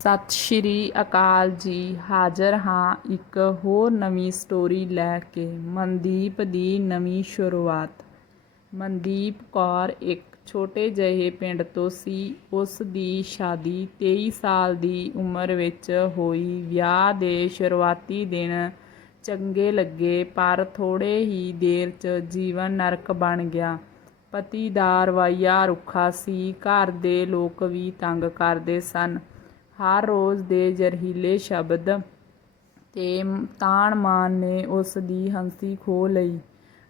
ਸਤਿ ਸ਼੍ਰੀ ਅਕਾਲ ਜੀ, ਹਾਜ਼ਰ ਹਾਂ ਇੱਕ ਹੋਰ ਨਵੀਂ ਸਟੋਰੀ ਲੈ ਕੇ ਮਨਦੀਪ ਦੀ ਨਵੀਂ ਸ਼ੁਰੂਆਤ। ਮਨਦੀਪ ਕੌਰ ਇੱਕ ਛੋਟੇ ਜਿਹੇ ਪਿੰਡ ਤੋਂ ਸੀ। ਉਸ ਦੀ ਸ਼ਾਦੀ 23 ਸਾਲ ਦੀ ਉਮਰ ਵਿੱਚ ਹੋਈ। ਵਿਆਹ ਦੇ ਸ਼ੁਰੂਆਤੀ ਦਿਨ ਚੰਗੇ ਲੱਗੇ, ਪਰ ਥੋੜੇ ਹੀ ਦੇਰ 'ਚ ਜੀਵਨ ਨਰਕ ਬਣ ਗਿਆ। ਪਤੀ ਦਾ ਰਵੱਈਆ ਰੁੱਖਾ ਸੀ। ਘਰ ਦੇ ਲੋਕ ਵੀ ਤੰਗ ਕਰਦੇ ਸਨ। ਹਰ ਰੋਜ਼ ਦੇ ਜ਼ਹਿਰੀਲੇ ਸ਼ਬਦ ਤੇ ਤਾਣ ਮਾਨ ਨੇ ਉਸ ਦੀ ਹੰਸੀ ਖੋਹ ਲਈ।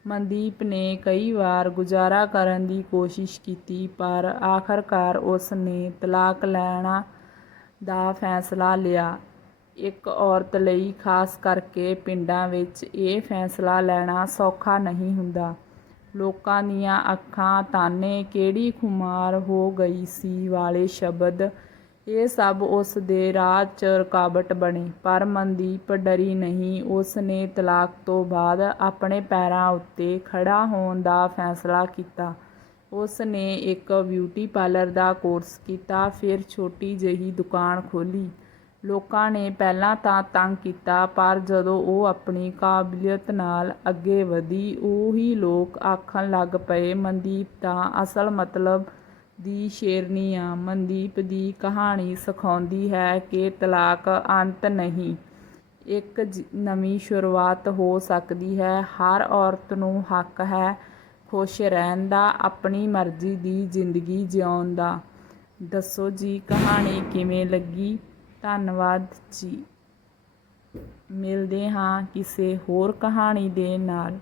ਮਨਦੀਪ ਨੇ ਕਈ ਵਾਰ ਗੁਜ਼ਾਰਾ ਕਰਨ ਦੀ ਕੋਸ਼ਿਸ਼ ਕੀਤੀ, ਪਰ ਆਖਰਕਾਰ ਉਸ ਨੇ ਤਲਾਕ ਲੈਣਾ ਦਾ ਫੈਸਲਾ ਲਿਆ। ਇੱਕ ਔਰਤ ਲਈ ਖਾਸ ਕਰਕੇ ਪਿੰਡਾਂ ਵਿੱਚ ਇਹ ਫੈਸਲਾ ਲੈਣਾ ਸੌਖਾ ਨਹੀਂ ਹੁੰਦਾ। ਲੋਕਾਂ ਦੀਆਂ ਅੱਖਾਂ ਤਾਨੇ ਕਿਹੜੀ ਖੁਮਾਰ ਹੋ ਗਈ ਸੀ ਵਾਲੇ ਸ਼ਬਦ ਇਹ ਸਭ ਉਸ ਦੇ ਰਾਹ 'ਚ ਰੁਕਾਵਟ ਬਣੇ, ਪਰ ਮਨਦੀਪ ਡਰੀ ਨਹੀਂ। ਉਸ ਨੇ ਤਲਾਕ ਤੋਂ ਬਾਅਦ ਆਪਣੇ ਪੈਰਾਂ ਉੱਤੇ ਖੜਾ ਹੋਣ ਦਾ ਫੈਸਲਾ ਕੀਤਾ। ਉਸ ਨੇ ਇੱਕ ਬਿਊਟੀ ਪਾਰਲਰ ਦਾ ਕੋਰਸ ਕੀਤਾ, ਫਿਰ ਛੋਟੀ ਜਿਹੀ ਦੁਕਾਨ ਖੋਲੀ ਲੋਕਾਂ ਨੇ ਪਹਿਲਾਂ ਤਾਂ ਤੰਗ ਕੀਤਾ, ਪਰ ਜਦੋਂ ਉਹ ਆਪਣੀ ਕਾਬਲੀਅਤ ਨਾਲ ਅੱਗੇ ਵਧੀ, ਉਹੀ ਲੋਕ ਆਖਣ ਲੱਗ ਪਏ, ਮਨਦੀਪ, ਤਾਂ ਅਸਲ ਮਤਲਬ ਦੀ ਸ਼ੇਰਨੀ ਆ। ਮਨਦੀਪ ਦੀ ਕਹਾਣੀ ਸਿਖਾਉਂਦੀ ਹੈ ਕਿ ਤਲਾਕ ਅੰਤ ਨਹੀਂ, ਇੱਕ ਜ- ਨਵੀਂ ਸ਼ੁਰੂਆਤ ਹੋ ਸਕਦੀ ਹੈ। ਹਰ ਔਰਤ ਨੂੰ ਹੱਕ ਹੈ ਖੁਸ਼ ਰਹਿਣ ਦਾ, ਆਪਣੀ ਮਰਜ਼ੀ ਦੀ ਜ਼ਿੰਦਗੀ ਜਿਉਣ ਦਾ। ਦੱਸੋ ਜੀ, ਕਹਾਣੀ ਕਿਵੇਂ ਲੱਗੀ? ਧੰਨਵਾਦ ਜੀ। ਮਿਲਦੇ ਹਾਂ ਕਿਸੇ ਹੋਰ ਕਹਾਣੀ ਦੇ ਨਾਲ।